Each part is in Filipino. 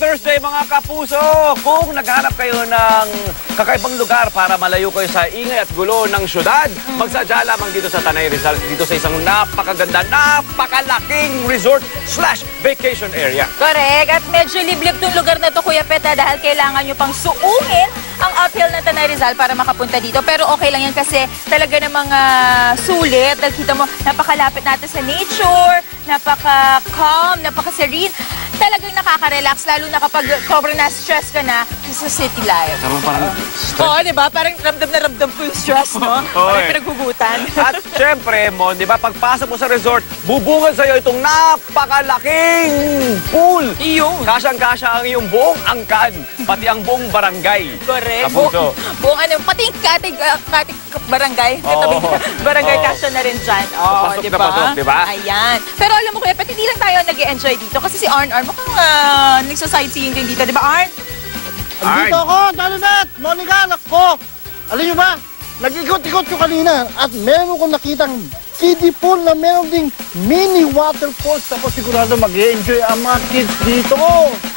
Thursday mga kapuso! Kung naghahanap kayo ng kakaibang lugar para malayo kayo sa ingay at gulo ng syudad, magsadya lamang dito sa Tanay Rizal, dito sa isang napakaganda, napakalaking resort/vacation area. Correct. At medyo liblib tong lugar na to, Kuya Peta, dahil kailangan nyo pang suungin ang uphill ng Tanay Rizal para makapunta dito. Pero okay lang yan kasi talaga namang sulit. Dahil kita mo, napakalapit natin sa nature, napaka-calm, napaka-serene. Talagang nakaka-relax, lalo na kapag sobrang na-stress ka na sa city life. Parang Oo, di ba? Parang ramdam ko yung stress, no? Parang pinaghugutan. At syempre, Mon, di ba, pagpasok mo sa resort, bubungad sa'yo itong napakalaking pool. Iyon. Kasyang-kasya ang iyong buong angkan, pati ang buong barangay. Correct. Kapuso. Buong ano, pati yung katig barangay. Katabi, barangay kasya na rin dyan. Pasok na pasok, di ba? Ayan. Pero alam mo, Kuya, pati hindi lang tayo nag-e-enjoy dito. Kasi si Arn mukhang nagsa-sightseeing din dito. Di ba, Arn? Andito ako, Dalinat, Monica, ako. Alam nyo ba, nag-ikot-ikot ko kanina at meron kong nakitang kiddie pool na meron ding mini waterfalls. Tapos sigurado mag-e-enjoy ang mga kids dito.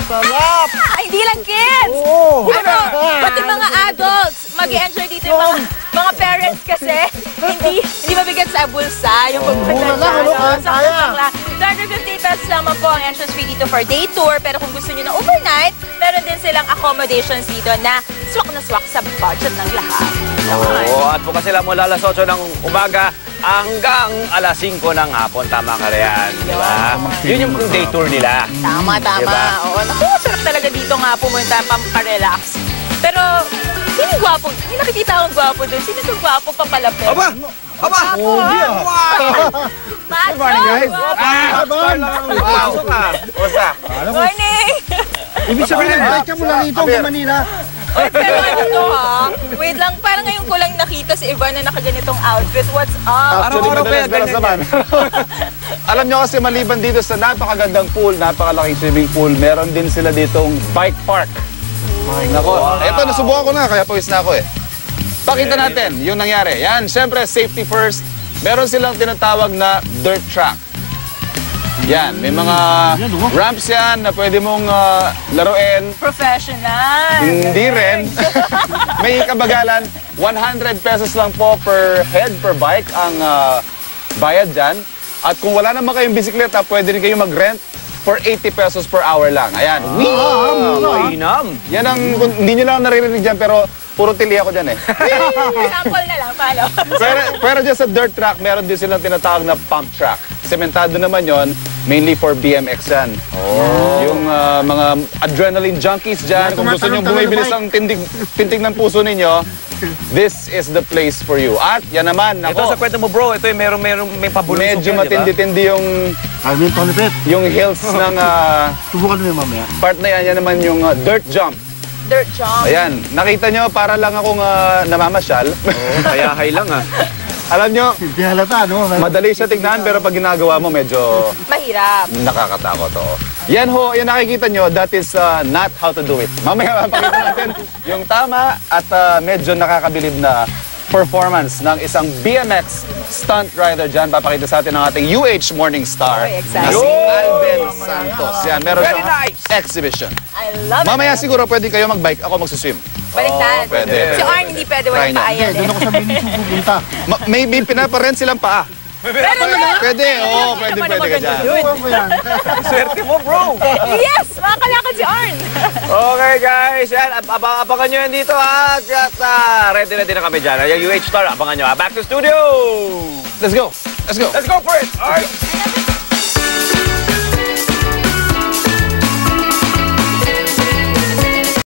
Sarap! Hindi lang kids! Oo! Ano, pati mga adults, mag-e-enjoy dito yung mga parents kasi hindi mabigat sa bulsa yung pagpunta mura lang, ano, kaya. 250 pesos lamang po ang entrance fee dito for day tour. Pero kung gusto nyo na overnight, meron din silang accommodations dito na swak na swak sa budget ng lahat. Oo, at bukas sila mula alas 8 ng umaga hanggang alas 5 ng hapon. Tama ka riyan, di ba? Yun yung day tour nila. Tama. Diba? Oo, naku, sarap talaga dito nga pumunta, pamparelax. Pero, sino yung gwapo? May nakikita akong gwapo doon. Sino yung gwapo papalapit? Aba! Oh, yeah. Good morning, guys. Pasok ka. Basta. Morning! Ibig sabihin, nag-break ka mula rito hanggang Manila. Oy, pero ano to ha? Wait lang, parang ngayon ko lang nakita si Ivan na nakaganitong outfit. What's up? Araw-araw kaya ganyan naman. Alam nyo kasi maliban dito sa napakagandang pool, napakalaking swimming pool, meron din sila ditong bike park. Nako, eto nasubukan ko na, kaya pawis na ako eh. Pakita natin yung nangyari. Yan, syempre safety first. Meron silang tinatawag na dirt track. Yan, may mga ramps yan na pwede mong laruin. Professional. Hindi rin. May kabagalan, 100 pesos lang po per head, per bike ang bayad dyan. At kung wala naman kayong bisikleta, pwede rin kayo mag-rent for 80 pesos per hour lang. Ayan. Mainam. Yan ang, hindi nyo lang naririnig dyan, pero puro tili ako dyan eh. Sample na lang, follow. pero dyan sa dirt track, meron din silang tinatawag na pump track. Sementado naman yon, mainly for BMX yan. Yung mga adrenaline junkies dyan, kung gusto nyo bumibilis ang tindig ng puso ninyo, this is the place for you. At yan naman, Ito sa kwento mo, bro. Ito yung may pabulusok medyo yan, matindi-tindi yung hills ng Subukan mo yung mamaya. part na yan. Yan naman yung dirt jump. Dirt jump. Ayan, nakita nyo, para lang akong namamasyal. Kaya high lang ah. Alam nyo, Hindi halata, no? madali siya tignan, pero pag ginagawa mo, medyo Mahirap. nakakatakot. Oh. Yan ho, yan nakikita nyo, that is not how to do it. Mamaya mapakita natin yung tama at medyo nakakabilib na performance ng isang BMX stunt rider dyan. Papakita sa atin ang ating UH Morning Star Very na exciting. si Alvin Santos. Yan, meron Very siyang nice. exhibition. I love Mamaya it. siguro pwede kayo mag-bike, ako magsuswim. Baliktad. pwede. Si Arn hindi pwede, Try walang nyo. paaya Doon din. ako sa Benicio pupunta. Maybe pinaparent silang paa. Pero Pwede, oo, pwede ka dyan. Subukan mo yan. Swerte mo, bro. Yes! Makakalakad si Arn. Okay, guys. Yan, abangan nyo yan dito, ha? At ready na kami dyan. Yung UH Star, abangan nyo, ha? Back to studio! Let's go. Let's go. Let's go for it! All right.